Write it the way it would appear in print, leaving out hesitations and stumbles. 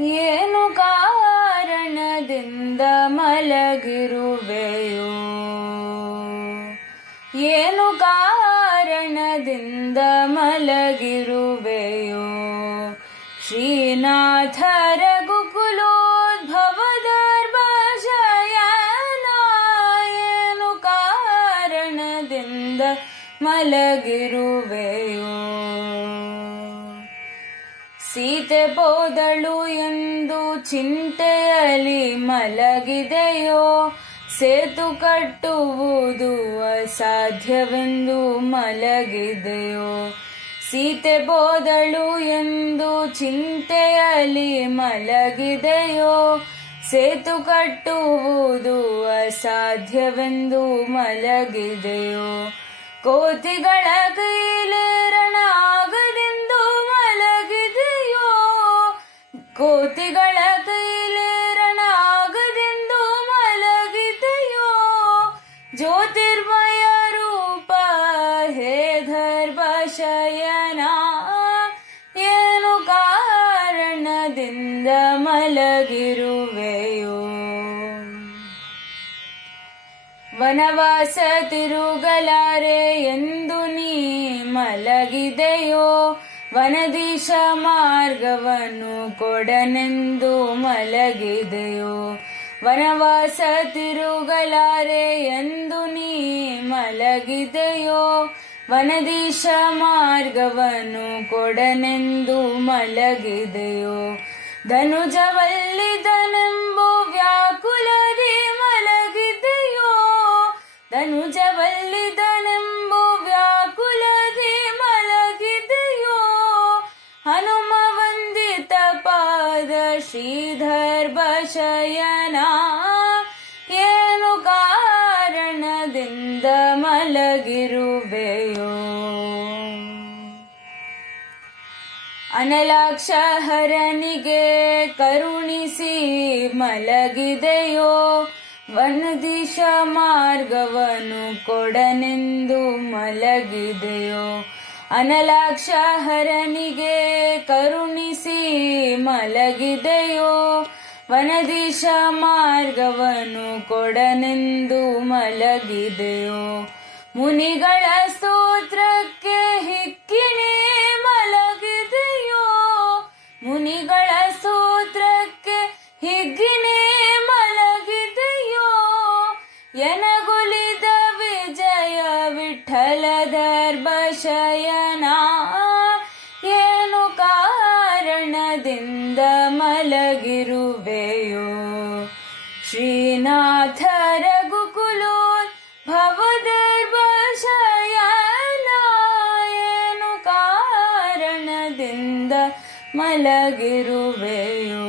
ಏನು ಕಾರಣದಿಂದ ಮಲಗಿರುವೆಯೋ, ಏನು ಕಾರಣದಿಂದ ಮಲಗಿರುವೆಯೋ. ಶ್ರೀನಾಥ ರಘುಕುಲೋದ್ಭವದರ್ಭ ಶಯನ, ಏನು ಕಾರಣದಿಂದ ಮಲಗಿರುವೆಯೋ. ಸೀತೆ ಹೋದಳು ಎಂದು ಚಿಂತೆಯಲ್ಲಿ ಮಲಗಿದೆಯೋ, ಸೇತು ಕಟ್ಟುವುದು ಅಸಾಧ್ಯವೆಂದು ಮಲಗಿದೆಯೋ. ಸೀತೆ ಹೋದಳು ಎಂದು ಚಿಂತೆಯಲ್ಲಿ ಮಲಗಿದೆಯೋ, ಸೇತು ಕಟ್ಟುವುದು ಅಸಾಧ್ಯವೆಂದು ಮಲಗಿದೆಯೋ. ಕೋತಿಗಳ ಕೈಲೇರಣಾಗದೆಂದು ಮಲಗಿದೆಯೋ, ಕೋತಿಗಳ ಕೈಲೇರಣಾಗದೆಂದು ಮಲಗಿದೆಯೋ. ಜ್ಯೋತಿರ್ಮಯ ರೂಪ ಹೇ ಗರ್ಭಶಯನ, ಏನು ಕಾರಣದಿಂದ ಮಲಗಿರುವೆಯೋ. ವನವಾಸ ತಿರುಗಲಾರೆ ಎಂದು ನೀ ಮಲಗಿದೆಯೋ, ವನದೀಶ ಮಾರ್ಗವನ್ನು ಕೊಡನೆಂದು ಮಲಗಿದೆಯೋ. ವನವಾಸ ತಿರುಗಲಾರೆ ಎಂದು ನೀ ಮಲಗಿದೆಯೋ, ವನದೀಶ ಮಾರ್ಗವನ್ನು ಕೊಡನೆಂದು ಮಲಗಿದೆಯೋ. ಧನುಜವಲ್ಲಿದನೆಂಬು ವ್ಯಾಕುಲದಿ ಮಲಗಿದೆಯೋ, ಧನುಜವಲ್ಲಿದನೆಂಬು ವ್ಯಾಕುಲದಿ ಮಲಗಿದೆಯೋ. ಹನುಮ ವಂದಿತ ಪಾದ ಶ್ರೀಧರ್ಭ ಶಯನ, ಏನು ಕಾರಣದಿಂದ ಮಲಗಿರುವೆಯೋ. ಅನಲಾಕ್ಷ ಹರನಿಗೆ ಕರುಣಿಸಿ ಮಲಗಿದೆಯೋ, ವನದೀಶ ಮಾರ್ಗವನ್ನು ಕೊಡನೆಂದು ಮಲಗಿದೆಯೋ. ಅನಲಾಕ್ಷ ಹರನಿಗೆ ಕರುಣಿಸಿ ಮಲಗಿದೆಯೋ, ವನದೀಶ ಮಾರ್ಗವನ್ನು ಕೊಡನೆಂದು ಮಲಗಿದೆಯೋ. ಮುನಿಗಳ ಸ್ತೋತ್ರಕ್ಕೆ ಹಿಕ್ಕಿನೇ ಮಲಗಿದೆಯೋ, ಮುನಿಗಳ ಸ್ತೋತ್ರಕ್ಕೆ ಹಿಗ್ಗಿನೇ ಮಲಗಿದೆಯೋ. ಎನಗೊಲಿದ ವಿಜಯ ವಿಠ್ಠಲದರ್ಭ ಶಯನ, ಏನು ಕಾರಣದಿಂದ ಮಲಗಿರುವೆಯೋ. ಶ್ರೀನಾಥ ರಘುಕುಲೋದ್ಭವದರ್ಭ ಶಯನ, ಏನು ಕಾರಣದಿಂದ ಮಲಗಿರುವೆಯೋ.